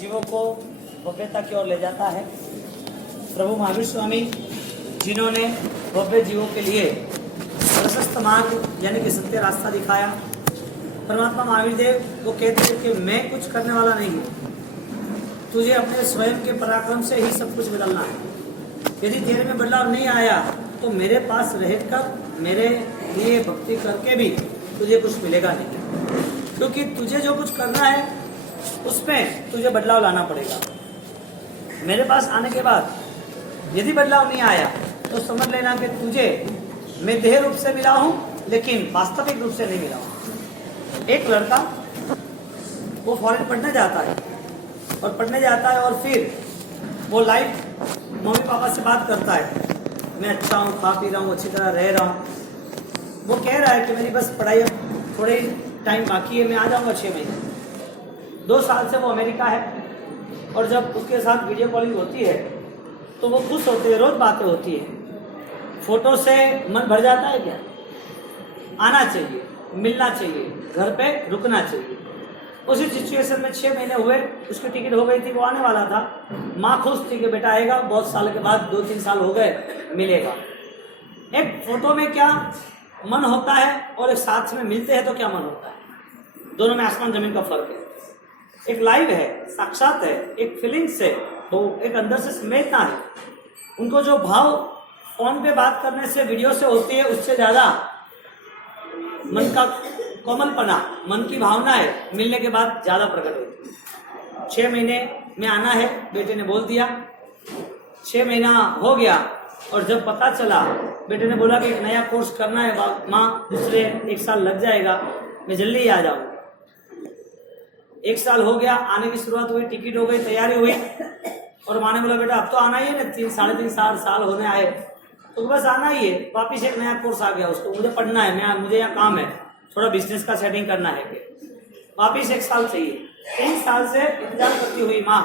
जीवों को भव्यता की ओर ले जाता है। प्रभु महावीर स्वामी जिन्होंने भव्य जीवों के लिए प्रशस्त मार्ग यानी कि सत्य रास्ता दिखाया। परमात्मा महावीर देव वो कहते हैं कि मैं कुछ करने वाला नहीं हूँ, तुझे अपने स्वयं के पराक्रम से ही सब कुछ बदलना है। यदि तेरे में बदलाव नहीं आया तो मेरे पास रहकर मेरे लिए भक्ति करके भी तुझे कुछ मिलेगा नहीं, क्योंकि तुझे जो कुछ करना है उसमें तुझे बदलाव लाना पड़ेगा। मेरे पास आने के बाद यदि बदलाव नहीं आया तो समझ लेना कि तुझे मैं देह रूप से मिला हूँ लेकिन वास्तविक रूप से नहीं मिला हूँ। एक लड़का वो फॉरेन पढ़ने जाता है और पढ़ने जाता है और फिर वो लाइफ मम्मी पापा से बात करता है, मैं अच्छा हूँ, खा पी रहा हूँ, अच्छी तरह रह रहा हूँ। वो कह रहा है कि मेरी बस पढ़ाई थोड़े टाइम बाकी है, मैं आ जाऊँगा 6 महीने। 2 साल से वो अमेरिका है और जब उसके साथ वीडियो कॉलिंग होती है तो वो खुश होते हैं, रोज़ बातें होती है। फोटो से मन भर जाता है क्या? आना चाहिए, मिलना चाहिए, घर पे रुकना चाहिए। उसी सिचुएशन में 6 महीने हुए, उसकी टिकट हो गई थी, वो आने वाला था। माँ खुश थी कि बेटा आएगा, बहुत साल के बाद 2-3 साल हो गए, मिलेगा। एक फोटो में क्या मन होता है और एक साथ में मिलते हैं तो क्या मन होता है, दोनों में आसमान जमीन का फर्क है। एक लाइव है, साक्षात है, एक फीलिंग्स है, वो एक अंदर से संवेदना है। उनको जो भाव फोन पे बात करने से, वीडियो से होती है, उससे ज़्यादा मन का कोमलपना, मन की भावनाएं मिलने के बाद ज़्यादा प्रकट होती है। 6 महीने में आना है, बेटे ने बोल दिया। 6 महीना हो गया और जब पता चला, बेटे ने बोला कि एक नया कोर्स करना है माँ, दूसरे 1 साल लग जाएगा, मैं जल्दी ही आ जाऊँगा। 1 साल हो गया, आने की शुरुआत हुई, टिकट हो गई, तैयारी हुई और माँ ने बोला बेटा अब तो आना ही है ना, 3-3.5 साल होने आए तो बस आना ही है। वापिस एक नया कोर्स आ गया उसको, मुझे पढ़ना है, मुझे यहाँ काम है, थोड़ा बिजनेस का सेटिंग करना है। वापिस 1 साल चाहिए। 3 साल से इंतजार करती हुई माँ,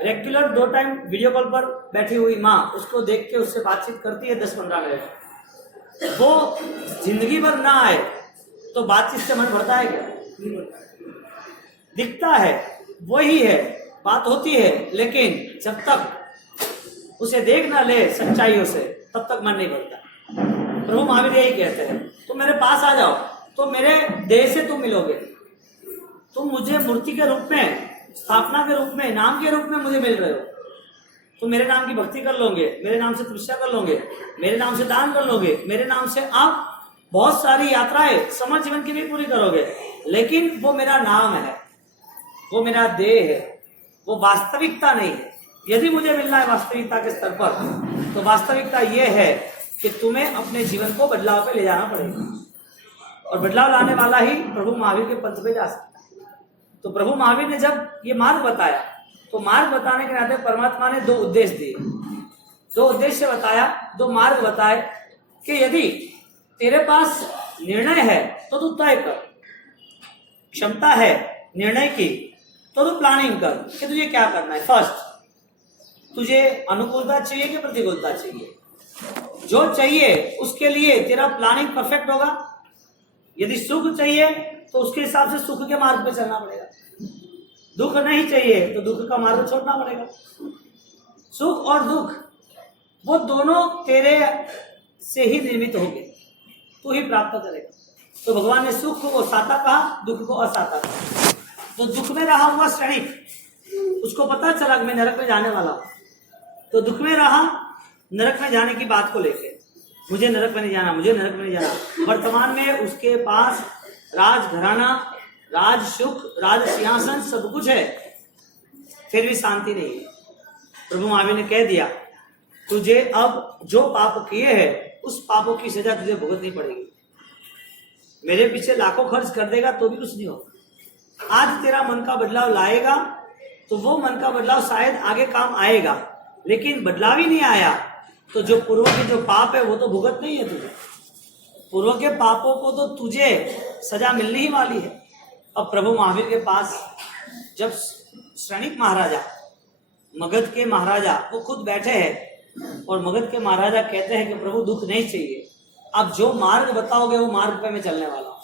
रेगुलर 2 टाइम वीडियो कॉल पर बैठी हुई माँ, उसको देख के उससे बातचीत करती है 10-15 मिनट। वो जिंदगी भर ना आए तो बातचीत से मन भरता है क्या? दिखता है वही है, बात होती है, लेकिन जब तक उसे देख ना ले सच्चाइयों से तब तक मन नहीं भरता। प्रभु महावीर यही कहते हैं, तुम मेरे पास आ जाओ तो मेरे देह से तुम मिलोगे। तुम मुझे मूर्ति के रूप में, स्थापना के रूप में, नाम के रूप में मुझे मिल रहे हो। तुम मेरे नाम की भक्ति कर लोगे, मेरे नाम से तपस्या कर लोगे, मेरे नाम से दान कर लोगे, मेरे नाम से आप बहुत सारी यात्राएं समझ जीवन की भी पूरी करोगे, लेकिन वो मेरा नाम है, वो मेरा देह है, वो वास्तविकता नहीं है। यदि मुझे मिलना है वास्तविकता के स्तर पर, तो वास्तविकता ये है कि तुम्हें अपने जीवन को बदलाव पे ले जाना पड़ेगा, और बदलाव लाने वाला ही प्रभु महावीर के पंथ पे जा सकता है। तो प्रभु महावीर ने जब ये मार्ग बताया, तो मार्ग बताने के नाते परमात्मा ने 2 उद्देश्य दिए, 2 उद्देश्य बताया, 2 मार्ग बताए कि यदि तेरे पास निर्णय है तो तू तय कर, क्षमता है निर्णय की तो तू प्लानिंग कर कि तुझे क्या करना है। फर्स्ट, तुझे अनुकूलता चाहिए कि प्रतिकूलता चाहिए? जो चाहिए उसके लिए तेरा प्लानिंग परफेक्ट होगा। यदि सुख चाहिए तो उसके हिसाब से सुख के मार्ग पे चलना पड़ेगा। दुख नहीं चाहिए तो दुख का मार्ग छोड़ना पड़ेगा। सुख और दुख वो दोनों तेरे से ही निर्मित होंगे, तू ही प्राप्त करेगा। तो भगवान ने सुख को साता कहा, दुख को असाता कहा। तो दुख में रहा हुआ क्षणिक, उसको पता चला कि मैं नरक में जाने वाला हूं, तो दुख में रहा नरक में जाने की बात को लेके, मुझे नरक में नहीं जाना, मुझे नरक में नहीं जाना। वर्तमान में उसके पास राज घराना, राज सुख, राज सिंहासन सब कुछ है, फिर भी शांति नहीं है। प्रभु महावीर ने कह दिया, तुझे अब जो पाप किए हैं उस पापों की सजा तुझे भुगतनी पड़ेगी। मेरे पीछे लाखों खर्च कर देगा तो भी कुछ नहीं होगा। आज तेरा मन का बदलाव लाएगा तो वो मन का बदलाव शायद आगे काम आएगा, लेकिन बदलाव ही नहीं आया तो जो पूर्व के जो पाप है वो तो भुगत नहीं है तुझे। पूर्व के पापों को तो तुझे सजा मिलने ही वाली है। अब प्रभु महावीर के पास जब श्रनिक महाराजा, मगध के महाराजा, वो खुद बैठे हैं और मगध के महाराजा कहते हैं कि प्रभु दुख नहीं चाहिए, आप जो मार्ग बताओगे वो मार्ग पे मैं चलने वाला हूँ।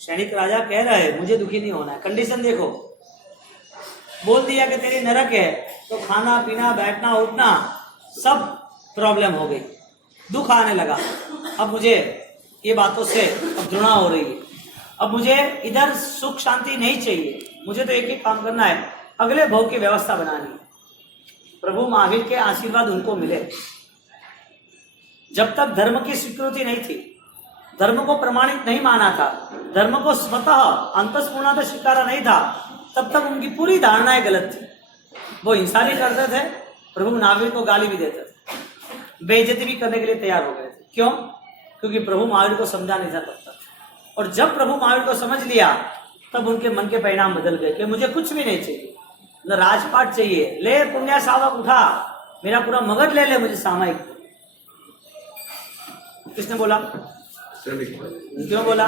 सैनिक राजा कह रहा है मुझे दुखी नहीं होना है। कंडीशन देखो, बोल दिया कि तेरी नरक है, तो खाना पीना बैठना उठना सब प्रॉब्लम हो गई, दुख आने लगा। अब मुझे ये बातों से अब घृणा हो रही है, अब मुझे इधर सुख शांति नहीं चाहिए, मुझे तो एक ही काम करना है, अगले भोग की व्यवस्था बनानी है। प्रभु महावीर के आशीर्वाद उनको मिले। जब तक धर्म की स्वीकृति नहीं थी, धर्म को प्रमाणित नहीं माना था, धर्म को स्वतः अंतस्पूर्णतः स्वीकारा नहीं था, तब तक उनकी पूरी धारणाएं गलत थी। वो हिंसा भी करते थे, प्रभु महावीर को गाली भी देते थे, बेइज्जती भी करने के लिए तैयार हो गए थे। क्यों? क्योंकि प्रभु महावीर को समझा नहीं था तब तक। और जब प्रभु महावीर को समझ लिया, तब उनके मन के परिणाम बदल गए कि मुझे कुछ भी नहीं चाहिए, न राजपाट चाहिए, ले पुण्य सावक उठा, मेरा पूरा मगध ले ले, मुझे सामायिक। किसने बोला? क्यों बोला?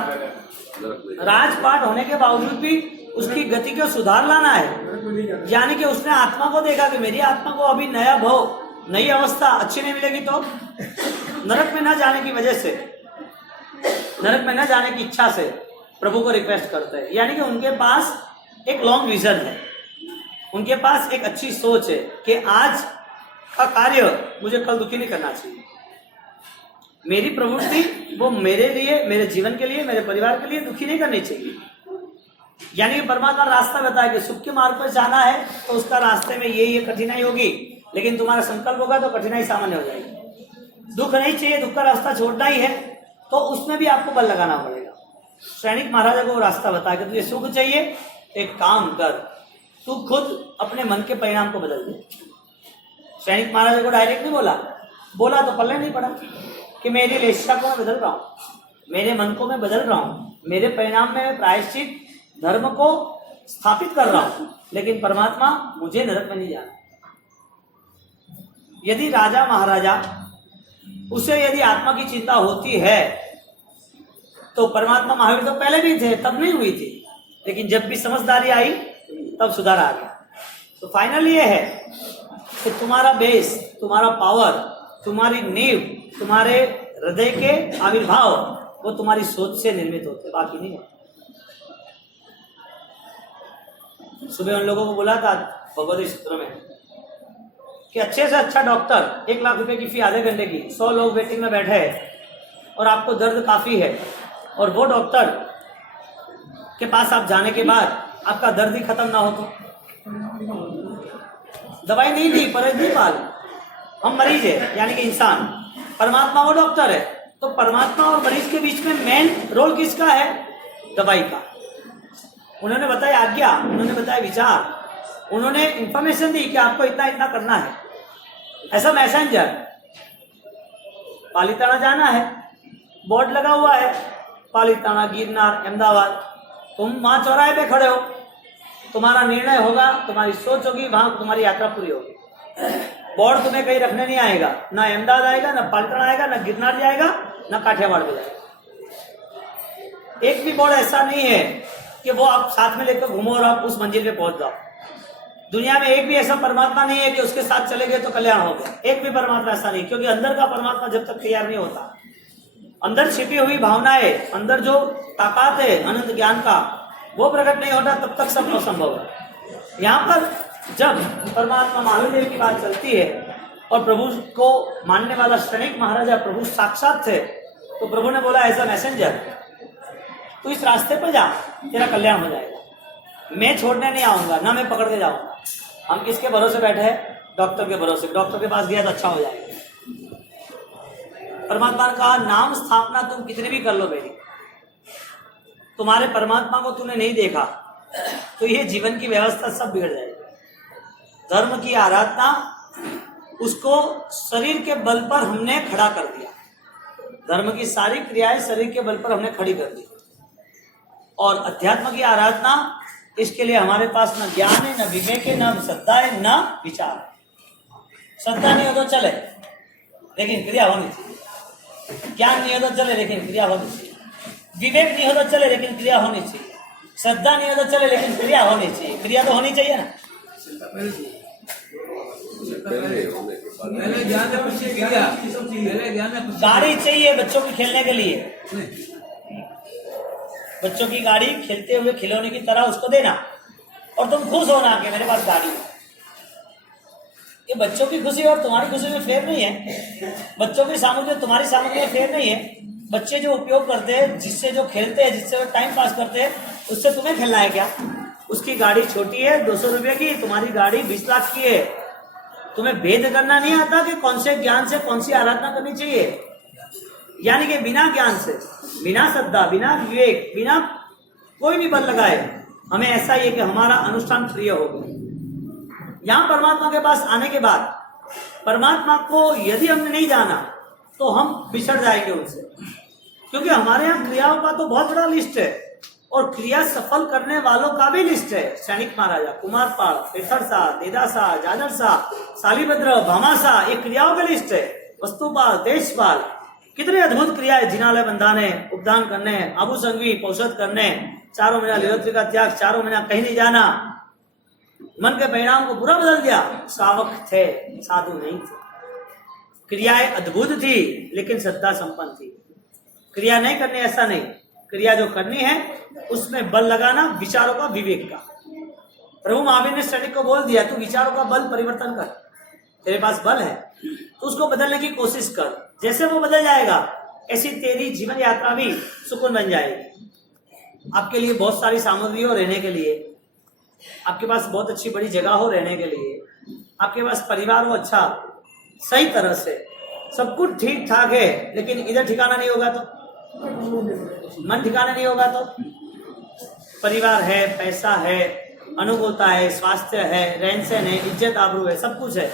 राजपाट होने के बावजूद भी उसकी गति को सुधार लाना है। यानी कि उसने आत्मा को देखा कि मेरी आत्मा को अभी नया भव, नई अवस्था अच्छी नहीं मिलेगी, तो नरक में न जाने की वजह से, नरक में न जाने की इच्छा से प्रभु को रिक्वेस्ट करते हैं। यानी कि उनके पास एक लॉन्ग विजन है, उनके पास एक अच्छी सोच है कि आज का कार्य मुझे कल दुखी नहीं करना चाहिए। मेरी प्रवृत्ति वो मेरे लिए, मेरे जीवन के लिए, मेरे परिवार के लिए दुखी नहीं करनी चाहिए। यानी कि परमात्मा रास्ता बताया कि सुख के मार्ग पर जाना है तो उसका रास्ते में ये कठिनाई होगी, लेकिन तुम्हारा संकल्प होगा तो कठिनाई सामान्य हो जाएगी। दुख नहीं चाहिए, दुख का रास्ता छोड़ना ही है, तो उसमें भी आपको बल लगाना पड़ेगा। सैनिक महाराजा को वो रास्ता बताया कि तुझे सुख चाहिए, एक काम कर, तू खुद अपने मन के परिणाम को बदल दे। सैनिक महाराजा को डायरेक्ट नहीं बोला तो पल्ले नहीं पड़ा कि मेरी लेशा को मैं बदल रहा हूँ, मेरे मन को मैं बदल रहा हूँ, मेरे परिणाम में प्रायश्चित धर्म को स्थापित कर रहा हूँ, लेकिन परमात्मा मुझे नरक में नहीं जाना। यदि राजा महाराजा उसे यदि आत्मा की चिंता होती है तो परमात्मा महावीर तो पहले भी थे, तब नहीं हुई थी, लेकिन जब भी समझदारी आई तब सुधार आ गया। तो फाइनल ये है कि तुम्हारा बेस, तुम्हारा पावर, तुम्हारी नींव, तुम्हारे हृदय के आविर्भाव वो तुम्हारी सोच से निर्मित होते, बाकी नहीं होते। सुबह उन लोगों को बोला था भगवती सूत्र में कि अच्छे से अच्छा डॉक्टर, 1 लाख रुपए की फी आधे घंटे की, 100 लोग वेटिंग में बैठे हैं और आपको दर्द काफी है, और वो डॉक्टर के पास आप जाने के बाद आपका दर्द ही खत्म ना हो तो दवाई नहीं दी, परहेज नहीं पाल, हम मरीज है, यानी कि इंसान, परमात्मा वो डॉक्टर है। तो परमात्मा और मरीज के बीच में मेन रोल किसका है? दवाई का। उन्होंने बताया आज्ञा, उन्होंने बताया विचार, उन्होंने इंफॉर्मेशन दी कि आपको इतना इतना करना है। ऐसा मैसेंजर, पालीताना जाना है, बोर्ड लगा हुआ है, पालीताना, गिरनार, अहमदाबाद, तुम वहां चौराहे पे खड़े हो, तुम्हारा निर्णय होगा, तुम्हारी सोच होगी, वहां तुम्हारी यात्रा पूरी होगी। बोर्ड तुम्हें कहीं रखने नहीं आएगा, ना अहमदाबाद आएगा, ना पालीताना आएगा, ना गिरनार जाएगा, ना काठियावाड़ में जाएगा। एक भी बोर्ड ऐसा नहीं है कि वो आप साथ में लेकर घूमो और आप उस मंजिल पे पहुंच जाओ। दुनिया में एक भी ऐसा परमात्मा नहीं है कि उसके साथ चले गए तो कल्याण हो गया। एक भी परमात्मा ऐसा नहीं, क्योंकि अंदर का परमात्मा जब तक तैयार नहीं होता, अंदर छिपी हुई भावनाएं, अंदर जो ताकत है अनंत ज्ञान का, वो प्रकट नहीं होता, तब तक सब असंभव है। यहाँ पर जब परमात्मा महावीर की बात चलती है और प्रभु को मानने वाला सैनिक महाराजा प्रभु साक्षात थे, तो प्रभु ने बोला एज अ मैसेंजर, तू इस रास्ते पर जा, तेरा कल्याण हो जाएगा। मैं छोड़ने नहीं आऊंगा, ना मैं पकड़ के जाऊंगा। हम किसके भरोसे बैठे हैं? डॉक्टर के भरोसे। डॉक्टर के पास गया तो अच्छा हो जाएगा। परमात्मा ने कहा नाम स्थापना तुम कितनी भी कर लो मेरी, तुम्हारे परमात्मा को तूने नहीं देखा तो ये जीवन की व्यवस्था सब बिगड़ जाएगी। धर्म की आराधना, उसको शरीर के बल पर हमने खड़ा कर दिया, धर्म की सारी क्रियाएं शरीर के बल पर हमने खड़ी कर दी। और अध्यात्म की आराधना, इसके लिए हमारे पास न ज्ञान है, न विवेक है, न श्रद्धा है, न विचार। श्रद्धा नहीं हो तो चले लेकिन क्रिया होनी चाहिए, ज्ञान नहीं हो तो चले लेकिन क्रिया होनी चाहिए, विवेक नहीं हो तो चले लेकिन क्रिया होनी चाहिए, श्रद्धा नहीं हो तो चले लेकिन क्रिया होनी चाहिए। क्रिया तो होनी चाहिए ना। गाड़ी चाहिए बच्चों की खेलने के लिए, बच्चों की गाड़ी खेलते हुए खिलौने की तरह उसको देना, और तुम खुश हो ना कि मेरे पास गाड़ी है। ये बच्चों की खुशी और तुम्हारी खुशी में फेर नहीं है। बच्चों की सामग्री और तुम्हारी सामग्री में फेर नहीं है। बच्चे जो उपयोग करते हैं, जिससे जो खेलते हैं, जिससे वो टाइम पास करते हैं, उससे तुम्हें खेलना है क्या? उसकी गाड़ी छोटी है 200 रुपये की, तुम्हारी गाड़ी 20 लाख की है। तुम्हें भेद करना नहीं आता कि कौन से ज्ञान से कौन सी आराधना करनी चाहिए। यानी कि बिना ज्ञान से, बिना श्रद्धा, बिना विवेक, बिना कोई भी बल लगाए, हमें ऐसा ही है कि हमारा अनुष्ठान प्रिय होगा। यहाँ परमात्मा के पास आने के बाद, परमात्मा को यदि हमने नहीं जाना तो हम बिछड़ जाएंगे उनसे, क्योंकि हमारे यहाँ क्रियाओं का तो बहुत बड़ा लिस्ट है और क्रिया सफल करने वालों का भी लिस्ट है। सैनिक महाराजा, कुमारपाल, पेथरसा, देदासा, जाजरसा, सालीभद्र, भामासा, ये क्रियाओं का लिस्ट है। वस्तुपाल, तेजपाल, कितने अद्भुत क्रियाएं, जिनालय बंधाने, उपदान करने, आबू संगवी, पौषध करने, 4 महीना लीलोत्री का त्याग, 4 महीना कहीं नहीं जाना, मन के परिणाम को पूरा बदल दिया। श्रावक थे, साधु नहीं थे। क्रियाएं अद्भुत थी लेकिन श्रद्धा संपन्न थी। क्रिया नहीं करनी ऐसा नहीं, क्रिया जो करनी है उसमें बल लगाना, विचारों का, विवेक का। प्रभु महावीर ने सैनिक को बोल दिया, तू विचारों का बल परिवर्तन कर, तेरे पास बल है तो उसको बदलने की कोशिश कर। जैसे वो बदल जाएगा ऐसी तेरी जीवन यात्रा भी सुकून बन जाएगी। आपके लिए बहुत सारी सामग्री हो रहने के लिए, आपके पास बहुत अच्छी बड़ी जगह हो रहने के लिए, आपके पास परिवार हो अच्छा, सही तरह से सब कुछ ठीक ठाक है, लेकिन इधर ठिकाना नहीं होगा तो, मन ठिकाना नहीं होगा तो, परिवार है, पैसा है, अनुकूलता है, स्वास्थ्य है, रहन सहन है, इज्जत आबरू है, सब कुछ है,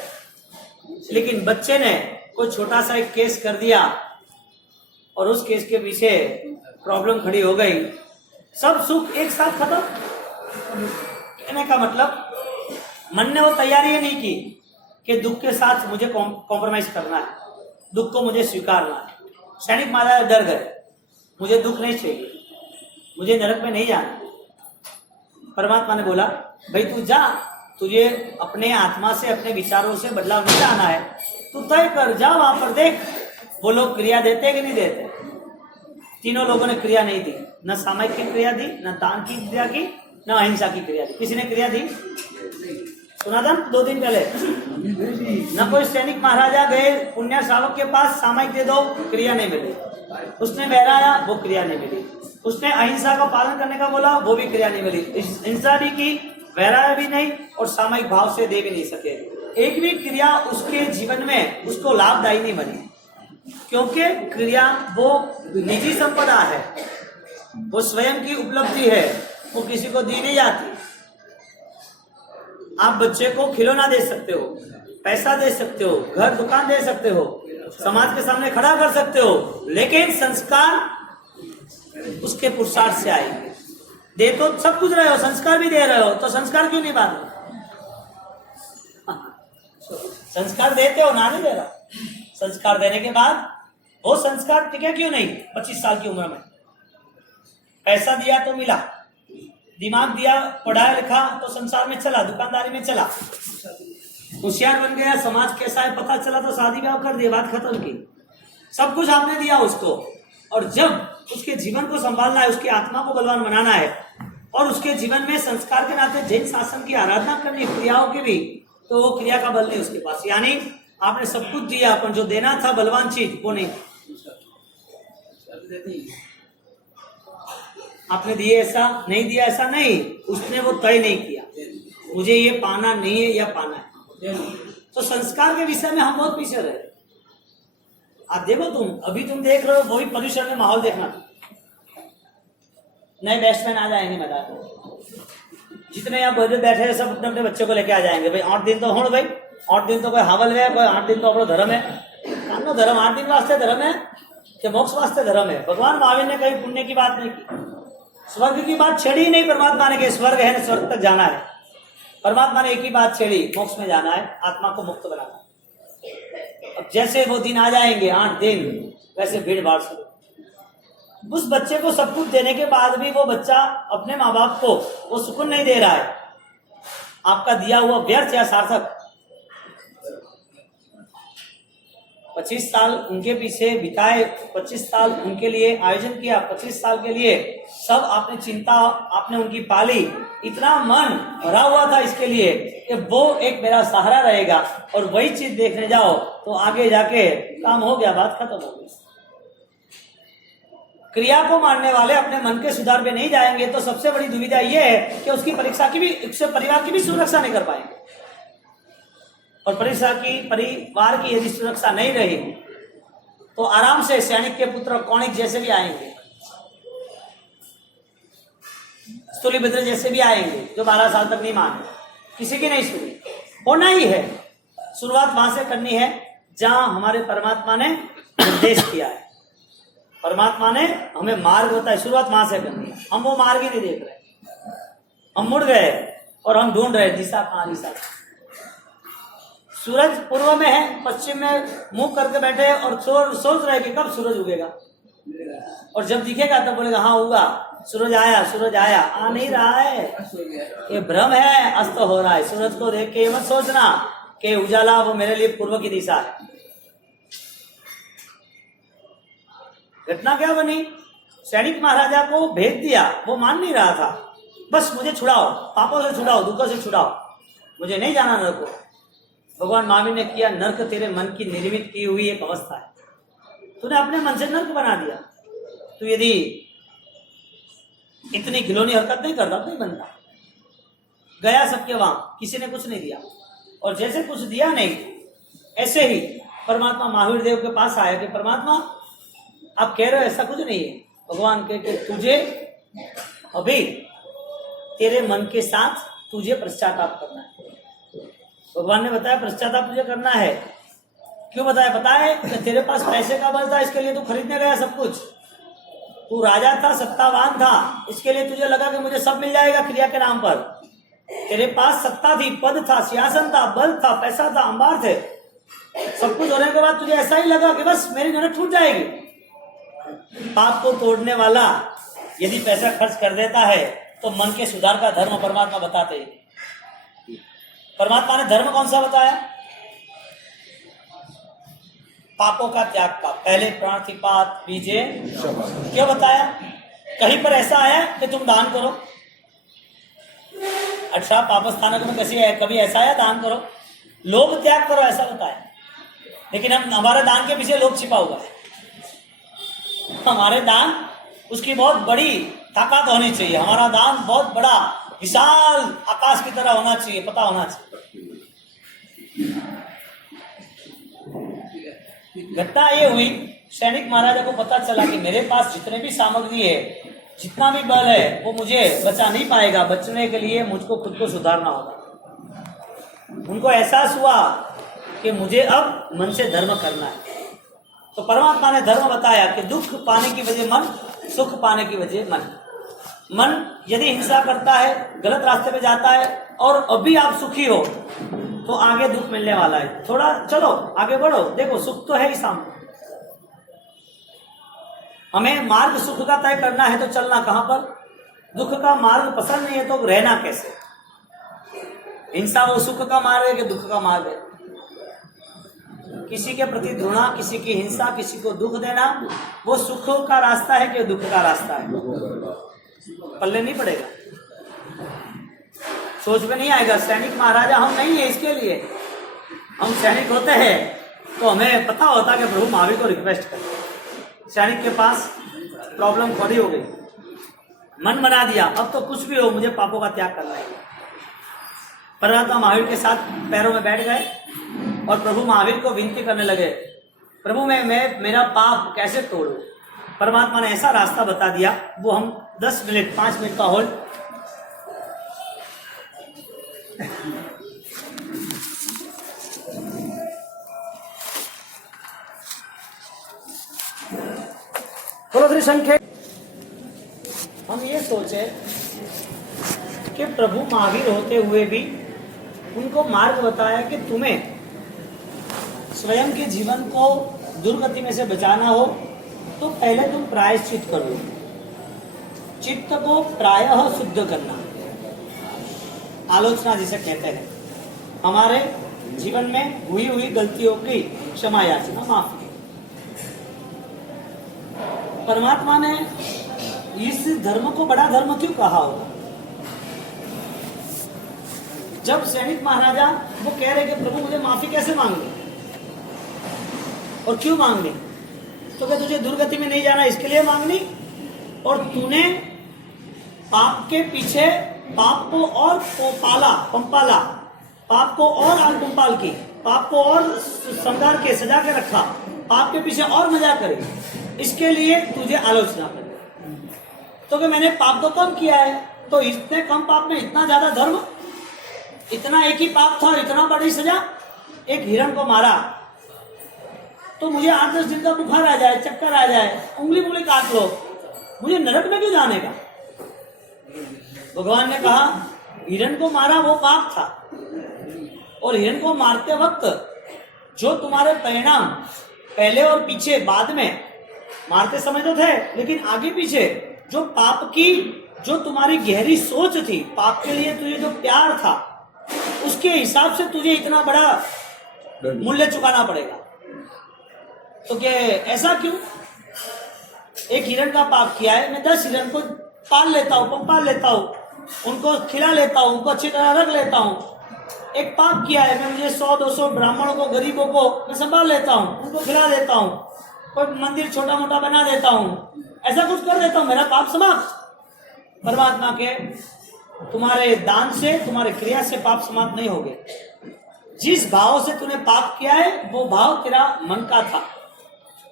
लेकिन बच्चे ने कोई छोटा सा एक केस कर दिया और उस केस के पीछे प्रॉब्लम खड़ी हो गई, सब सुख एक साथ खत्म। कहने का मतलब मन ने वो तैयारी नहीं की कि दुख के साथ मुझे कॉम्प्रोमाइज करना है, दुख को मुझे स्वीकारना है। सैनिक महाराज डर गए, मुझे दुख नहीं चाहिए, मुझे नरक में नहीं जाना। परमात्मा ने बोला, भाई तू जा, तुझे अपने आत्मा से, अपने विचारों से बदलाव नहीं लाना है, तू तय कर, जा वहां पर देख वो लोग क्रिया देते कि नहीं देते। तीनों लोगों ने क्रिया नहीं दी, न सामायिक की क्रिया दी, न दान की क्रिया की, न अहिंसा की क्रिया दी। किसी ने क्रिया दी? सुना था 2 दिन पहले। न कोई सैनिक महाराजा गए पुण्य श्रावक के पास, सामायिक दे दो, क्रिया नहीं मिली। उसने बहराया, वो क्रिया नहीं मिली। उसने अहिंसा का पालन करने का बोला, वो भी क्रिया नहीं मिली। हिंसा भी की, बहराया भी नहीं और सामायिक भाव से दे भी नहीं सके। एक भी क्रिया उसके जीवन में उसको लाभदायी नहीं बनी, क्योंकि क्रिया वो निजी संपदा है, वो स्वयं की उपलब्धि है, वो किसी को दी नहीं जाती। आप बच्चे को खिलौना दे सकते हो, पैसा दे सकते हो, घर दुकान दे सकते हो, समाज के सामने खड़ा कर सकते हो, लेकिन संस्कार उसके पुरुषार्थ से आएंगे। दे तो सब कुछ रहे हो, संस्कार भी दे रहे हो, तो संस्कार क्यों नहीं बांध? संस्कार देते हो, ना नहीं दे रहा। संस्कार देने के बाद वो संस्कार टिके क्यों नहीं? 25 साल की उम्र में पैसा दिया तो मिला, दिमाग दिया, पढ़ाया लिखा तो संसार में चला, दुकानदारी में चला, होशियार बन गया, समाज कैसा है पता चला तो शादी ब्याह कर दिया, बात खत्म की। सब कुछ आपने दिया उसको, और जब उसके जीवन को संभालना है, उसकी आत्मा को बलवान बनाना है और उसके जीवन में संस्कार के नाते जैन शासन की आराधना करनी है, क्रियाओं की भी, तो वो क्रिया का बल नहीं उसके पास। यानी आपने सब कुछ दिया, पर जो देना था बलवान चीज वो नहीं। आपने दिए ऐसा नहीं दिया, ऐसा नहीं, उसने वो तय नहीं किया मुझे ये पाना नहीं है या पाना है। तो संस्कार के विषय में हम बहुत पीछे रहे। आप देखो, अभी तुम देख रहे हो, वही प्रदूषण में माहौल देखना। नए बैट्समैन आ जाएंगे मैदान में, जितने यहाँ बैठे हैं सब अपने अपने बच्चे को लेके आ जाएंगे। भाई 8 दिन तो हो भाई, 8 दिन तो कोई हावल है, कोई 8 दिन तो अपना धर्म है। कानो धर्म 8 दिन वास्ते धर्म है कि मोक्ष वास्ते धर्म है? भगवान महावीर ने कहीं पुण्य की बात नहीं की, स्वर्ग की बात छेड़ी नहीं परमात्मा ने कि स्वर्ग है, स्वर्ग तक जाना है। परमात्मा ने एक ही बात छेड़ी, मोक्ष में जाना है, आत्मा को मुक्त बनाना। अब जैसे वो दिन आ जाएंगे 8 दिन, वैसे भीड़ भाड़ शुरू। उस बच्चे को सब कुछ देने के बाद भी वो बच्चा अपने माँ बाप को वो सुकून नहीं दे रहा है। आपका दिया हुआ व्यर्थ या सार्थक? 25 साल उनके पीछे बिताए, 25 साल उनके लिए आयोजन किया, 25 साल के लिए सब आपने चिंता आपने उनकी पाली, इतना मन भरा हुआ था इसके लिए कि वो एक मेरा सहारा रहेगा, और वही चीज देखने जाओ तो आगे जाके काम हो गया, बात खत्म हो गई। क्रिया को मानने वाले अपने मन के सुधार पे नहीं जाएंगे तो सबसे बड़ी दुविधा यह है कि उसकी परीक्षा की भी, उसके परिवार की भी सुरक्षा नहीं कर पाएंगे। और परिवार की यदि सुरक्षा नहीं रही तो आराम से सैनिक के पुत्र कौणिक जैसे भी आएंगे, स्थूलिभद्र जैसे भी आएंगे, जो 12 साल तक नहीं माने, किसी की नहीं सुनी। होना ही है, शुरुआत वहां से करनी है जहां हमारे परमात्मा ने निर्देश किया है। परमात्मा ने हमें मार्ग बताया, शुरुआत वहां से करनी है। हम वो मार्ग ही नहीं देख रहे, हम मुड़ गए और हम ढूंढ रहे दिशा, कहां दिशा। सूरज पूर्व में है, पश्चिम में मुंह करके बैठे और सोच रहे कि कब सूरज उगेगा, और जब दिखेगा तब बोलेगा हाँ उगा, सूरज आया, सूरज आया। आ नहीं रहा है, ये भ्रम है, अस्त हो रहा है। सूरज को देख के मत सोचना कि उजाला वो मेरे लिए पूर्व की दिशा है। घटना क्या बनी, सैनिक महाराजा को भेज दिया, वो मान नहीं रहा था। बस मुझे छुड़ाओ, पापों से छुड़ाओ, दुखों से छुड़ाओ, मुझे नहीं जाना नरक को। भगवान महावीर ने किया, नरक तेरे मन की निर्मित की हुई एक अवस्था है, तूने अपने मन से नरक बना दिया। तू यदि इतनी खिलौनी हरकत नहीं करता तो नहीं बनता। गया सबके वहां, किसी ने कुछ नहीं दिया, और जैसे कुछ दिया नहीं, ऐसे ही परमात्मा महावीर देव के पास आया कि परमात्मा आप कह रहे हो ऐसा कुछ नहीं है। भगवान कहे कि तुझे अभी तेरे मन के साथ तुझे पश्चाताप करना है। भगवान ने बताया पश्चाताप तुझे करना है। क्यों बताया? पता है कि तेरे पास पैसे का बल था, इसके लिए तू खरीदने गया सब कुछ। तू राजा था, सत्तावान था, इसके लिए तुझे लगा कि मुझे सब मिल जाएगा क्रिया के नाम पर। तेरे पास सत्ता थी, पद था, सिंहासन था, बल था, पैसा था, अंबार थे। सब कुछ होने के बाद तुझे ऐसा ही लगा कि बस मेरी जन्नत छूट जाएगी। पाप को तोड़ने वाला यदि पैसा खर्च कर देता है तो मन के सुधार का धर्म परमात्मा बताते हैं। परमात्मा ने धर्म कौन सा बताया? पापों का त्याग का। पहले प्राणिपात बीजे क्या बताया? कहीं पर ऐसा आया कि तुम दान करो? अच्छा, पाप स्थानक में कैसे है? कभी ऐसा आया दान करो? लोभ त्याग करो ऐसा बताया। लेकिन हम हमारे दान के पीछे लोभ छिपा हुआ है। हमारे दान, उसकी बहुत बड़ी ताकत होनी चाहिए। हमारा दान बहुत बड़ा, विशाल आकाश की तरह होना चाहिए, पता होना चाहिए। घटना ये हुई, सैनिक महाराजा को पता चला कि मेरे पास जितने भी सामग्री है, जितना भी बल है, वो मुझे बचा नहीं पाएगा। बचने के लिए मुझको खुद को सुधारना होगा। उनको एहसास हुआ कि मुझे अब मन से धर्म करना है। तो परमात्मा ने धर्म बताया कि दुख पाने की वजह मन, सुख पाने की वजह मन। मन यदि हिंसा करता है, गलत रास्ते पे जाता है, और अभी आप सुखी हो तो आगे दुख मिलने वाला है। थोड़ा चलो आगे बढ़ो, देखो सुख तो है ही सामने। हमें मार्ग सुख का तय करना है तो चलना कहां पर? दुख का मार्ग पसंद नहीं है तो रहना कैसे? हिंसा वो सुख का मार्ग है कि दुख का मार्ग है? किसी के प्रति घृणा, किसी की हिंसा, किसी को दुख देना, वो सुख का रास्ता है कि दुख का रास्ता है? पल्ले नहीं पड़ेगा, सोच में नहीं आएगा। सैनिक महाराजा हम नहीं है इसके लिए। हम सैनिक होते हैं तो हमें पता होता कि प्रभु महावीर को रिक्वेस्ट करें। सैनिक के पास प्रॉब्लम खड़ी हो गई, मन बना दिया अब तो कुछ भी हो मुझे पापों का त्याग करना है। परमात्मा महावीर के साथ पैरों में बैठ गए और प्रभु महावीर को विनती करने लगे, प्रभु मैं मेरा पाप कैसे तोड़ूं? परमात्मा ने ऐसा रास्ता बता दिया, वो हम 10 मिनट 5 मिनट का होल्ड। संख्या हम ये सोचे कि प्रभु महावीर होते हुए भी उनको मार्ग बताया कि तुम्हें स्वयं के जीवन को दुर्गति में से बचाना हो तो पहले तुम प्रायश्चित करो। चित्त को प्रायः शुद्ध करना, आलोचना जिसे कहते हैं। हमारे जीवन में हुई गलतियों की क्षमा याचना, माफी। परमात्मा ने इस धर्म को बड़ा धर्म क्यों कहा होगा? जब सैनिक महाराजा वो कह रहे कि प्रभु मुझे माफी कैसे मांगनी और क्यों मांगनी, तो क्या तुझे दुर्गति में नहीं जाना इसके लिए मांगनी, और तूने पाप के पीछे पाप को और पंपाला, पाप को और आग पंपाल की, पाप को और श्रृंगार के सजा के रखा, पाप के पीछे और मजा करे, इसके लिए तुझे आलोचना करे। तो कि मैंने पाप तो कम किया है, तो इतने कम पाप में इतना ज्यादा धर्म, इतना एक ही पाप था और इतना बड़ी सजा, एक हिरण को मारा तो मुझे 8-10 दिन का बुखार आ जाए, चक्कर आ जाए, उंगली काट लो, मुझे नरक में क्यों जाने का। भगवान ने कहा हिरण को मारा वो पाप था, और हिरण को मारते वक्त जो तुम्हारे परिणाम पहले और पीछे बाद में, मारते समय तो थे लेकिन आगे पीछे जो पाप की जो तुम्हारी गहरी सोच थी, पाप के लिए तुझे जो प्यार था, उसके हिसाब से तुझे इतना बड़ा मूल्य चुकाना पड़ेगा। तो क्या ऐसा क्यों, एक हिरण का पाप किया है, मैं 10 हिरण को पाल लेता हूँ, पंपाल लेता हूँ, उनको खिला लेता हूँ, उनको अच्छी तरह रख लेता हूँ। एक पाप किया है, मैं मुझे 100-200 ब्राह्मणों को, गरीबों को मैं संभाल लेता हूँ, उनको खिला देता हूँ, कोई मंदिर छोटा मोटा बना देता हूँ, ऐसा कुछ कर देता हूँ, मेरा पाप समाप्त। परमात्मा के तुम्हारे दान से, तुम्हारे क्रिया से पाप समाप्त नहीं हो गए। जिस भाव से तूने पाप किया है वो भाव तेरा मन का था,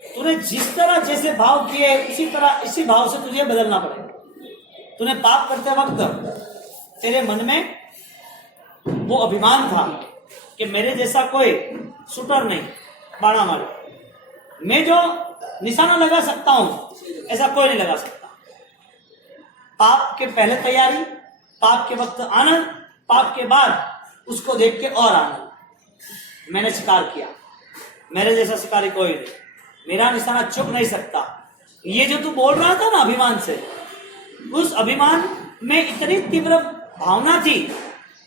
तूने जिस तरह जैसे भाव किए उसी तरह इसी भाव से तुझे बदलना पड़ेगा। तूने पाप करते वक्त तेरे मन में वो अभिमान था कि मेरे जैसा कोई शूटर नहीं, बाणा मारे, मैं जो निशाना लगा सकता हूं ऐसा कोई नहीं लगा सकता। पाप के पहले तैयारी, पाप के वक्त आनंद, पाप के बाद उसको देख के और आनंद। मैंने शिकार किया, मेरे जैसा शिकारी कोई नहीं, मेरा निशाना चुक नहीं सकता। ये जो तू बोल रहा था ना अभिमान से, उस अभिमान में इतनी तीव्र भावना थी,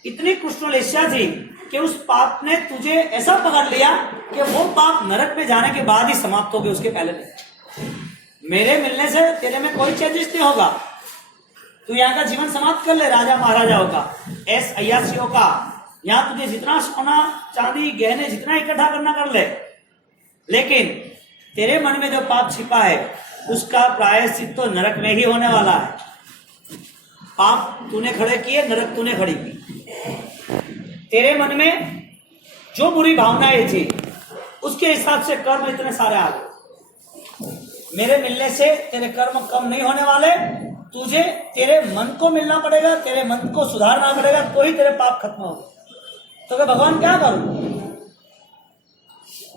इतनी कृष्णलेशा थी कि उस पाप ने तुझे ऐसा पकड़ लिया कि वो पाप नरक में जाने के बाद ही समाप्त हो गए, उसके पहले नहीं। मेरे मिलने से तेरे में कोई चेंजेस नहीं होगा। तू यहाँ का जीवन समाप्त कर ले, राजा महाराजाओं का, ऐस अय्यासियों का, यहाँ तुझे जितना सोना चांदी गहने जितना इकट्ठा करना कर ले, लेकिन तेरे मन में जो पाप छिपा है उसका प्रायश्चित तो नरक में ही होने वाला है। पाप तूने खड़े किए, नरक तूने खड़ी की। तेरे मन में जो बुरी भावनाएं थी उसके हिसाब से कर्म इतने सारे आ गए। मेरे मिलने से तेरे कर्म कम नहीं होने वाले, तुझे तेरे मन को मिलना पड़ेगा, तेरे मन को सुधारना पड़ेगा, तो ही तेरे पाप खत्म हो। तो क्या भगवान क्या करूं?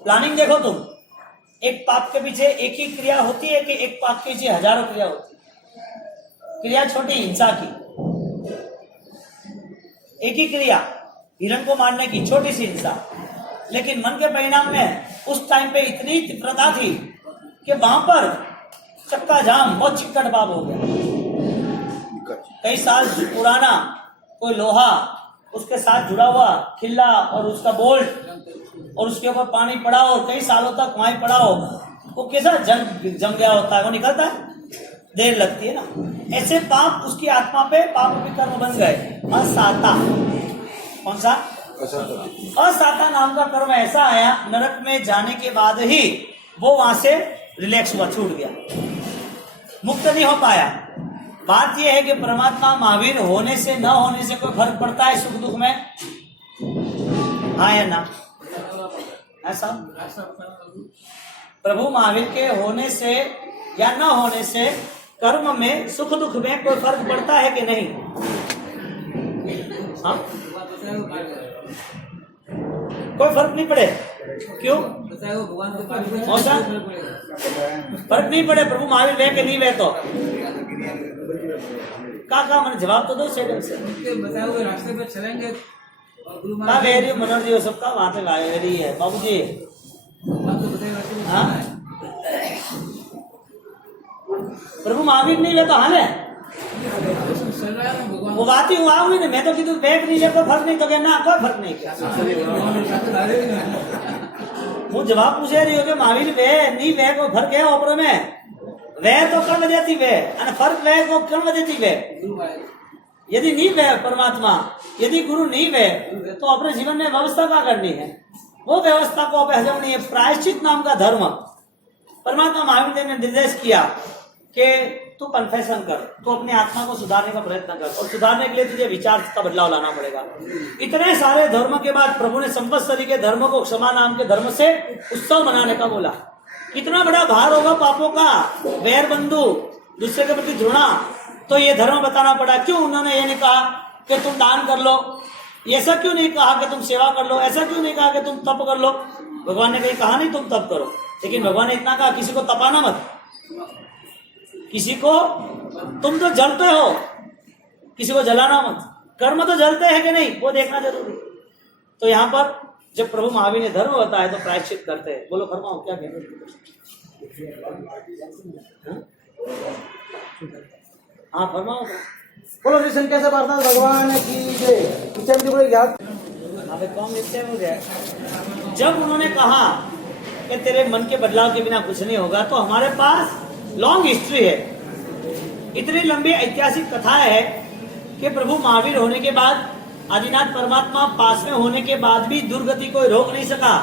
प्लानिंग देखो तुम, एक पाप के पीछे एक ही क्रिया होती है कि एक पाप के पीछे हजारों क्रिया होती है। क्रिया छोटी, हिंसा की, एक ही क्रिया हिरण को मारने की, छोटी सी हिंसा, लेकिन मन के परिणाम में उस टाइम पे इतनी तीव्रता थी कि वहां पर चक्का जाम, बहुत चिक्कड़ पाप हो गया। कई साल पुराना कोई लोहा, उसके साथ जुड़ा हुआ खिल्ला और उसका बोल्ट, और उसके ऊपर पानी पड़ा हो, कई सालों तक वहीं पड़ा हो, वो कैसा जम गया होता है, वो निकलता है, देर लगती है ना। ऐसे पाप उसकी आत्मा पे पाप के कर्म बन गए। असाता, कौन सा? असाता नाम का कर्म ऐसा आया, नरक में जाने के बाद ही वो वहां से रिलैक्स हुआ, छूट गया, मुक्त नहीं हो पाया। बात यह है कि परमात्मा महावीर होने से न होने से कोई फर्क पड़ता है सुख दुख में? हाँ या ना? ऐसा प्रभु महावीर के होने से या न होने से कर्म में, सुख दुख में कोई फर्क पड़ता है कि नहीं? हाँ? कोई फर्क नहीं पड़े। क्यों? ऐसा फर्क नहीं पड़े। प्रभु महावीर वे के नहीं वे तो का मैंने जवाब तो दो सेकंड से। रास्ते पे चलेंगे वेरी मनोहर जी सबका वहां पे वेरी है बाबू जी। हाँ, प्रभु महावीर नहीं ले तो हाल है वो बात ही हुआ हुई नहीं। मैं तो कि बैग नहीं ले कोई फर्क नहीं, तो कहना कोई फर्क नहीं। वो जवाब पूछे रही हो कि महावीर वे नहीं वे को फर्क है ऊपर में, वे तो कर्म देती वे, फर्क वे को कर्म देती वे। यदि नींव है परमात्मा, यदि गुरु नींव है, तो अपने जीवन में व्यवस्था क्या करनी है? वो व्यवस्था को आप हजम नहीं है। प्रायश्चित नाम का धर्म परमात्मा महावीर ने निर्देश किया कि तू कन्फेशन कर, तू अपनी आत्मा को सुधारने का प्रयत्न कर, और सुधारने के लिए तुझे विचार का बदलाव लाना पड़ेगा। इतने सारे धर्म के बाद प्रभु ने संवत्सरी के धर्म को क्षमा नाम के धर्म से उत्सव मनाने का बोला। कितना बड़ा भार होगा पापों का, वैर बंधु, दूसरे के प्रति घृणा, तो ये धर्म बताना पड़ा। क्यों उन्होंने ये नहीं कहा कि तुम दान कर लो, ऐसा क्यों नहीं कहा कि तुम सेवा कर लो, ऐसा क्यों नहीं कहा कि तुम तप कर लो? भगवान ने कहीं कहा नहीं तुम तप करो, लेकिन भगवान ने इतना कहा किसी को तपाना मत, किसी को, तुम तो जलते हो, किसी को जलाना मत। कर्म तो जलते हैं कि नहीं, वो देखना जरूरी। तो यहाँ पर जब प्रभु महावीर ने धर्म बताया तो प्रायश्चित करते हैं। बोलो फरमाओ क्या कहते? हाँ फरमाओ। बोलो श्री शंकर से प्रार्थना भगवान की जय। कौन लिखते हो गया? जब उन्होंने कहा कि तेरे मन के बदलाव के बिना कुछ नहीं होगा, तो हमारे पास लॉन्ग हिस्ट्री है, इतनी लंबी ऐतिहासिक कथा है कि प्रभु महावीर होने के बाद, आदिनाथ परमात्मा पास में होने के बाद भी दुर्गति कोई रोक नहीं सका।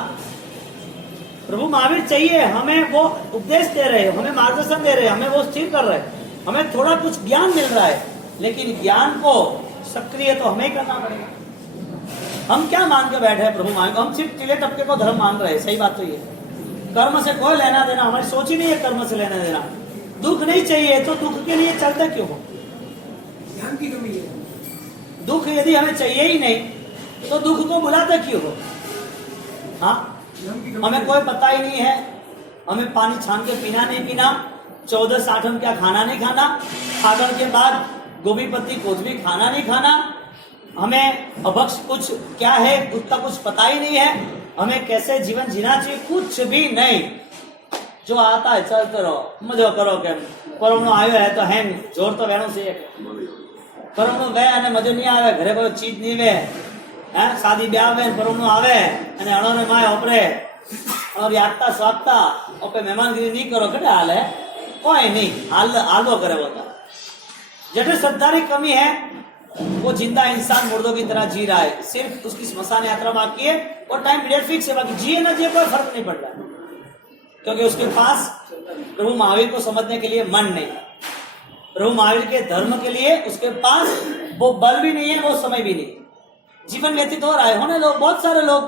प्रभु महावीर चाहिए, हमें वो उपदेश दे रहे, हमें मार्गदर्शन दे रहे, हमें वो स्थिर कर रहे, हमें थोड़ा कुछ ज्ञान मिल रहा है, लेकिन ज्ञान को सक्रिय तो हमें करना पड़ेगा। हम क्या मान के बैठे हैं प्रभु महावीर को? हम सिर्फ टिले टपके को धर्म मान रहे हैं। सही बात तो ये, कर्म से कोई लेना देना, हमारी सोच ही नहीं है कर्म से लेना देना। दुख नहीं चाहिए तो दुख के लिए चलते क्यों हो? ज्ञान की कमी है। दुख यदि हमें चाहिए ही नहीं तो दुख को बुलाते क्यों हो? हाँ, हमें कोई पता ही नहीं है, हमें पानी छान के पीना नहीं पीना, 14 साठन क्या खाना नहीं खाना, खागन के बाद गोभी पत्ती कोजमी खाना नहीं खाना, हमें अभक्ष कुछ क्या है उसका कुछ पता ही नहीं है, हमें कैसे जीवन जीना चाहिए कुछ भी नहीं। जो आता है चलते रहो, मजा करो। केम कोरोना आयो है तो हैंग जोर तो वेणु से कोरोना वे અને મજો નહીં આવે, ઘરે કોઈ ચીજ નહીં વે, હે શાદી બ્યાહ વે કોરોના આવે અને અણોને માય ઓપરે और यात्रा स्वागता ओपे मेहमानगिरी नहीं करो कटे हाल है कोई नहीं हालो करे होता। जटे श्रद्धा की कमी है, वो जिंदा इंसान मुर्दों की तरह जी रहा है, सिर्फ उसकी स्मशान यात्रा बाकी है और टाइम पीरियड फिक्स है, बाकी जिए ना जिए कोई फर्क नहीं पड़ रहा, क्योंकि उसके पास प्रभु महावीर को समझने के लिए मन नहीं, प्रभु महावीर के धर्म के लिए उसके पास वो बल भी नहीं है, वो समय भी नहीं। जीवन व्यतीत हो रहा है, होने लोग, बहुत सारे लोग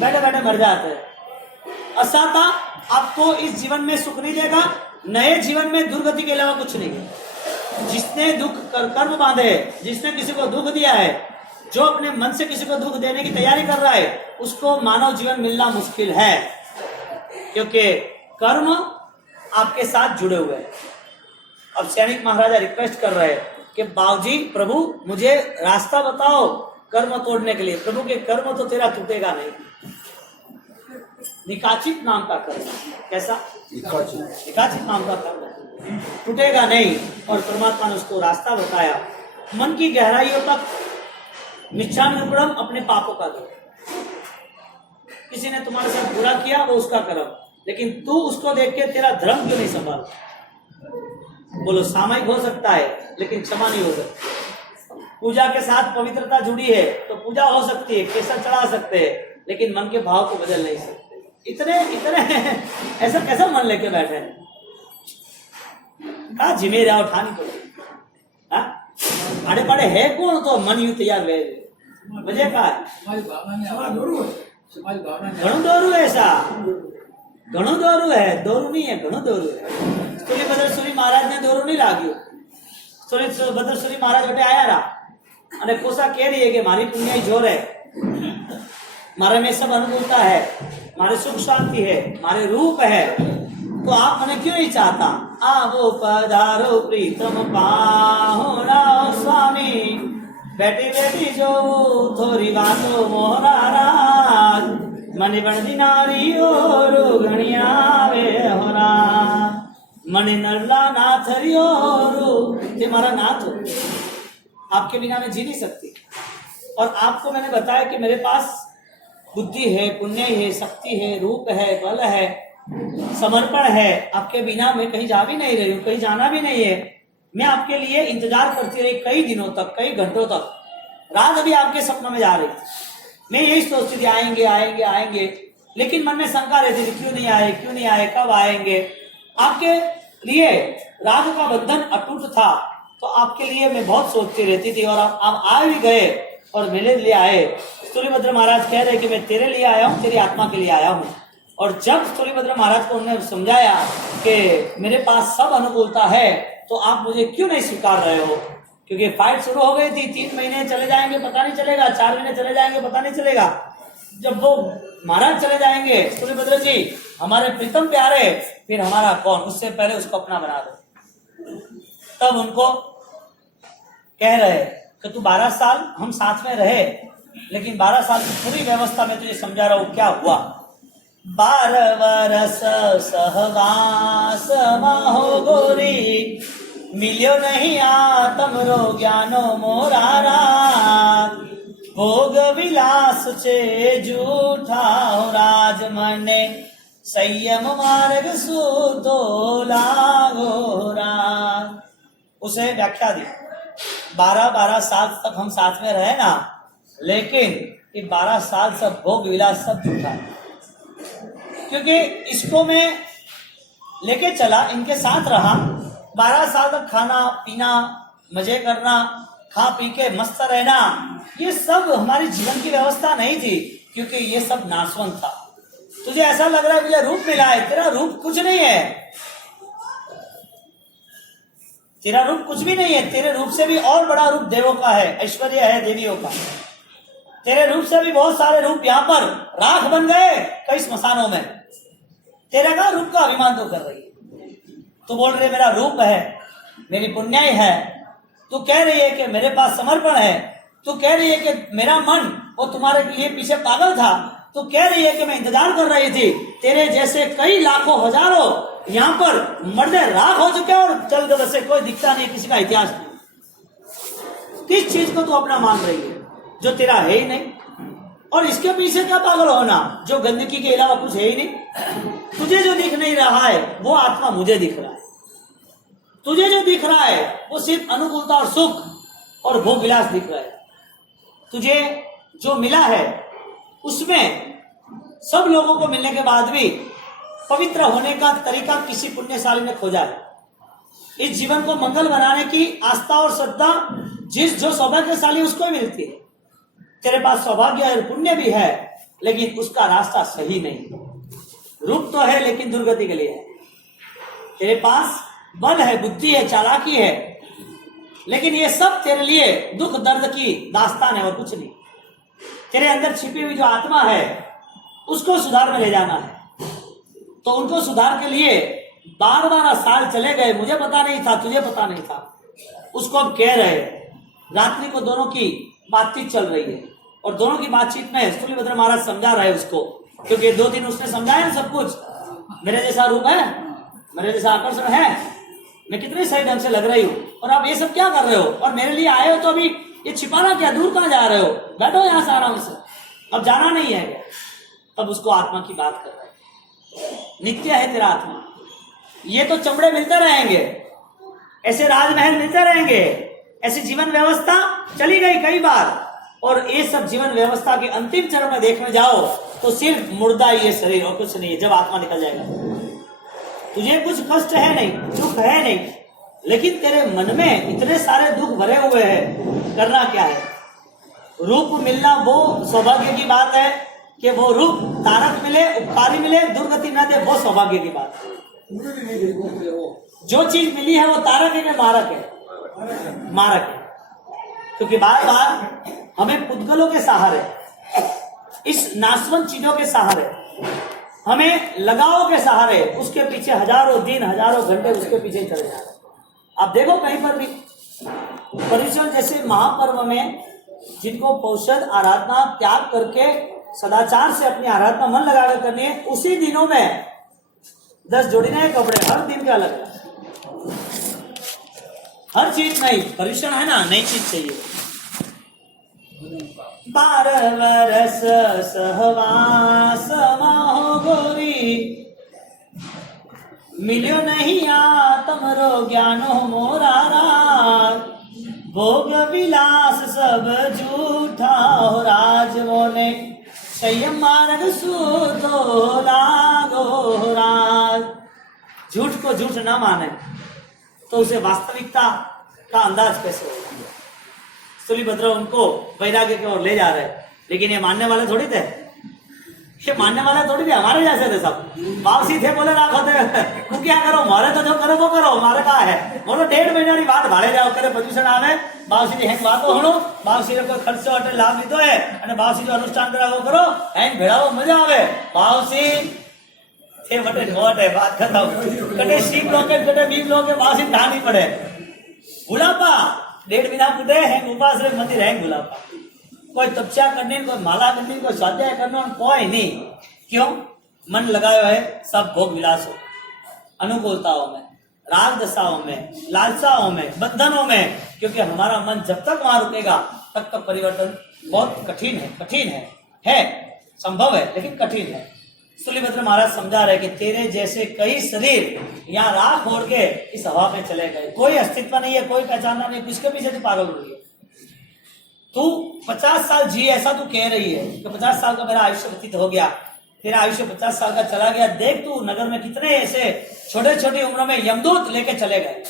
बैठे बैठे मर जाते हैं। असाता आपको इस जीवन में सुख नहीं देगा, नए जीवन में दुर्गति के अलावा कुछ नहीं है। जिसने दुख कर्म बांधे, जिसने किसी को दुख दिया है, जो अपने मन से किसी को दुख देने की तैयारी कर रहा है, उसको मानव जीवन मिलना मुश्किल है, क्योंकि कर्म आपके साथ जुड़े हुए हैं। अब सैनिक महाराजा रिक्वेस्ट कर रहे हैं कि बाबूजी प्रभु मुझे रास्ता बताओ कर्म तोड़ने के लिए। प्रभु के कर्म तो तेरा टूटेगा नहीं। निकाचित नाम का कर्म, कैसा निकाचित नाम का कर्म टूटेगा नहीं, और परमात्मा ने उसको रास्ता बताया। मन की गहराइयों तक मिच्छामिदुक्कडम, अपने पापों का दो। किसी ने तुम्हारे साथ बुरा किया वो उसका कर्म, लेकिन तू उसको देख के तेरा धर्म क्यों नहीं संभाल? बोलो सामयिक हो सकता है लेकिन क्षमा नहीं हो सकती। पूजा के साथ पवित्रता जुड़ी है तो पूजा हो सकती है, केसर चढ़ा सकते हैं, लेकिन मन के भाव को बदल नहीं सकते। इतने ऐसा कैसा मन लेके बैठे हैं? कहा जिम्मेदारी उठानी पड़ेगी। आड़े पाड़े है कौन तो मन यू तैयार रहे वजह का घणो दौरू है, ऐसा घणो दौरू है, दौरू नहीं है, घणो दौरू है। ભદ્રસુરી महाराज ने दौरू नहीं लाग्યું। ભદ્રસુરી महाराज वटे आया रहा અને कोसा कह रही है कि मारी पुण्याई जोर है, मारे में सब अनुकूलता है, मारे सुख शांति है, मारे रूप है, तो आप मने क्यों नहीं चाहता? आवो पधारो प्रीतम पाहुणा स्वामी, बैठी बैठी जो थोड़ी बातो मोहरा राज, मने बणदी नारी और घणियावे होरा, मने नल्ला नाथ रियोरू, ये हमारा नाथ हो, आपके बिना मैं जी नहीं सकती। और आपको मैंने बताया कि मेरे पास बुद्धि है, पुण्य है, शक्ति है, रूप है, बल है, समर्पण है, आपके बिना मैं कहीं जा भी नहीं रही हूँ, कहीं जाना भी नहीं है, मैं आपके लिए इंतजार करती रही कई दिनों तक, कई घंटों तक। रात अभी आपके सपनों में जा रही थी। मैं यही सोचती थी आएंगे आएंगे आएंगे, लेकिन मन में शंका रहती थी क्यों नहीं आए, क्यों नहीं आए, कब आएंगे। आपके लिए राग का बंधन अटूट था, तो आपके लिए मैं बहुत सोचती रहती थी। और आप आ भी गए और मेरे लिए आए। स्थूलीभद्र महाराज कह रहे कि मैं तेरे लिए आया हूँ, तेरी आत्मा के लिए आया हूँ। और जब स्थूलीभद्र महाराज को उन्होंने समझाया कि मेरे पास सब अनुकूलता है, तो आप मुझे क्यों नहीं स्वीकार रहे हो, क्योंकि फाइट शुरू हो गई थी। 3 महीने चले जाएंगे पता नहीं चलेगा, 4 महीने चले जाएंगे पता नहीं चलेगा। जब वो महाराज चले जाएंगे स्थूलीभद्र जी, हमारे प्रीतम प्यारे, फिर हमारा कौन, उससे पहले उसको अपना बना दो। तब उनको कह रहे कि तू 12 साल हम साथ में रहे, लेकिन 12 साल की पूरी व्यवस्था में तुझे समझा रहा हूं क्या हुआ। 12 वर्ष सहवास महो गोरी, मिलियो नहीं आत्म रो ज्ञानो मोरारा। भोग विलास चे जूठा हो राज मने, संयम मार्ग सूतो लागो राज। उसे व्याख्या दी, 12 साल तक हम साथ में रहे ना, लेकिन ये 12 साल सब भोग विलास सब झूठा है, क्योंकि इसको मैं लेके चला, इनके साथ रहा 12 साल तक, खाना पीना, मजे करना, खा पी के मस्त रहना, ये सब हमारी जीवन की व्यवस्था नहीं थी, क्योंकि ये सब नाशवंत था। तुझे ऐसा लग रहा है मुझे रूप मिला है, तेरा रूप कुछ नहीं है, तेरा रूप कुछ भी नहीं है। तेरे रूप से भी और बड़ा रूप देवों का है, ऐश्वर्य है देवियों का। तेरे रूप से भी बहुत सारे रूप यहाँ पर राख बन गए कई स्मशानों में। तेरे का रूप का अभिमान तो कर रही है। तू बोल रही है मेरा रूप है, मेरी पुण्याई है, तू कह रही है कि मेरे पास समर्पण है, तू कह रही है कि मेरा मन वो तुम्हारे लिए पीछे पागल था, तू कह रही है कि मैं इंतजार कर रही थी। तेरे जैसे कई लाखों हजारों यहाँ पर मर्दे राख हो चुके और चल गए, से कोई दिखता नहीं, किसी का इतिहास नहीं। किस चीज को तू अपना मान रही है जो तेरा है ही नहीं? और इसके पीछे क्या पागल होना जो गंदगी के अलावा कुछ है ही नहीं। तुझे जो दिख नहीं रहा है वो आत्मा मुझे दिख रहा है। तुझे जो दिख रहा है वो सिर्फ अनुकूलता और सुख और भोग विलास दिख रहा है। तुझे जो मिला है उसमें सब लोगों को मिलने के बाद भी पवित्र होने का तरीका किसी पुण्यशाली ने खोजा है। इस जीवन को मंगल बनाने की आस्था और श्रद्धा जिस जो सौभाग्यशाली उसको ही मिलती है। तेरे पास सौभाग्य और पुण्य भी है, लेकिन उसका रास्ता सही नहीं। रूप तो है लेकिन दुर्गति के लिए है। तेरे पास बल है, बुद्धि है, चालाकी है, लेकिन ये सब तेरे लिए दुख दर्द की दास्तान है और कुछ नहीं। तेरे अंदर छिपी हुई जो आत्मा है उसको सुधार में ले जाना है। तो उनको सुधार के लिए 12 साल चले गए, मुझे पता नहीं था, तुझे पता नहीं था। उसको अब कह रहे, रात्रि को दोनों की बातचीत चल रही है और दोनों की बातचीत में स्थूलीभद्र महाराज समझा रहे उसको, क्योंकि 2 दिन उसने समझाया सब कुछ। मेरे जैसा रूप है, मेरे जैसा आकर्षण है, मैं कितने सही ढंग से लग रही हूँ, और आप ये सब क्या कर रहे हो, और मेरे लिए आए हो तो अभी ये छिपाना क्या, दूर कहाँ जा रहे हो, बैठो यहाँ से आराम से, अब जाना नहीं है। तब उसको आत्मा की बात कर रहे, नित्य है तेरा आत्मा, ये तो चमड़े मिलते रहेंगे, ऐसे राजमहल मिलते रहेंगे, ऐसी जीवन व्यवस्था चली गई कई बार, और ये सब जीवन व्यवस्था के अंतिम चरण में देखने जाओ तो सिर्फ मुर्दा ये शरीर और कुछ नहीं है। जब आत्मा निकल जाएगा तुझे कुछ कष्ट है नहीं, दुख है नहीं, लेकिन तेरे मन में इतने सारे दुख भरे हुए हैं, करना क्या है? रूप मिलना वो सौभाग्य की बात है कि वो रूप तारक मिले, उपकारी मिले, दुर्गति न दे, वो सौभाग्य की बात है। जो चीज मिली है वो तारक है कि मारक है? मारक है, क्योंकि बार बार हमें पुद्गलों के सहारे, इस नाशवंत चीजों के सहारे, हमें लगाव के सहारे, उसके पीछे हजारों दिन हजारों घंटे उसके पीछे चले जा रहे। आप देखो कहीं पर भी पर्युषण जैसे महापर्व में जिनको पौषद आराधना त्याग करके सदाचार से अपनी आराधना मन लगाकर करनी है, उसी दिनों में 10 जोड़ी नए कपड़े, हर दिन का अलग, हर चीज नहीं। पर्युषण है ना, नई चीज चाहिए। 12 वर्ष सहवास महो गोरी, मिलियो नहीं आत्मरो ज्ञानो मोरा राज, भोग विलास सब झूठा हो राज, मोने संयम मार्ग सूतो लागो राज। झूठ को झूठ ना माने तो उसे वास्तविकता का अंदाज कैसे होगा। स्थूलिभद्र उनको वैराग्य की ओर ले जा रहे, लेकिन ये मानने वाले थोड़ी थे, ये मानने वाले थोड़ी थे, हमारे जैसे थे सब। बावसी थे बोले राखो थे, तू क्या करो, मारे तो जो करो वो करो, मारे का है बोलो 1.5 महीना की बात भाड़े जाओ करे प्रदूषण आवे, बावसी हेंग वातो हणो, बावसी को खर्चो अटे लाभ लीधो है અને बावसी जो अनुष्ठान करावो करो हेंग भेड़ावो मजा आवे। बावसी थे बटे नोट है, बात खत्म। कटे सीख लो के कटे बीज लो के बावसी ढानी पड़े। बुलापा 1.5 महीना फूटे हेंग उपास रे मंदिर हेंग बुलापा, कोई तपस्या करनी, कोई माला करनी, कोई स्वाध्याय करना, कोई नहीं। क्यों? मन लगायो है सब भोग विलासों, अनुकूलताओं में, राग दशाओं में, लालसाओं में, बंधनों में। क्योंकि हमारा मन जब तक वहां रुकेगा तब तक परिवर्तन बहुत कठिन है, कठिन है संभव है लेकिन कठिन है। स्थूलिभद्र महाराज समझा रहे कि तेरे जैसे कई शरीर यहाँ राख ओढ़ के इस हवा में चले गए, कोई अस्तित्व नहीं है, कोई पहचाना नहीं, किसके पीछे तू पागल हो रही है। तू 50 साल जी, ऐसा तू कह रही है कि 50 साल का मेरा आयुष्य व्यतीत हो गया, तेरा आयुष्य 50 साल का चला गया। देख तू नगर में कितने ऐसे छोटे छोटी उम्र में यमदूत लेके चले गए,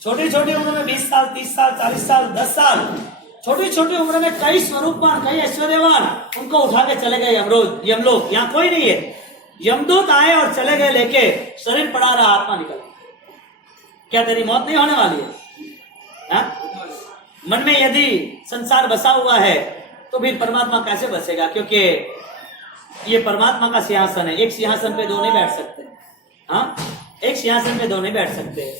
छोटी छोटी उम्र में 20 साल 30 साल 40 साल 10 साल, छोटी छोटी उम्र में कई स्वरूपवान, कई ऐश्वर्यवान उनको उठा के चले गए यमलोक। यहाँ कोई नहीं है, यमदूत आए और चले गए लेके, शरीर पड़ा रहा, आत्मा निकल गई। क्या तेरी मौत नहीं होने वाली है? मन में यदि संसार बसा हुआ है तो फिर परमात्मा कैसे बसेगा? क्योंकि ये परमात्मा का सिंहासन है, एक सिंहासन पे 2 नहीं बैठ सकते। हाँ, एक सिंहासन पे 2 नहीं बैठ सकते।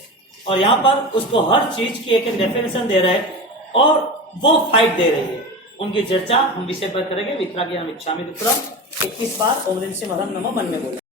और यहाँ पर उसको हर चीज की एक डेफिनेशन दे रहे हैं और वो फाइट दे रही है। उनकी चर्चा हम विषय पर करेंगे। वितरागी इच्छामि दुक्कड़म 21 बार ओम ह्रीं श्रीं हरं नमः मन में बोले।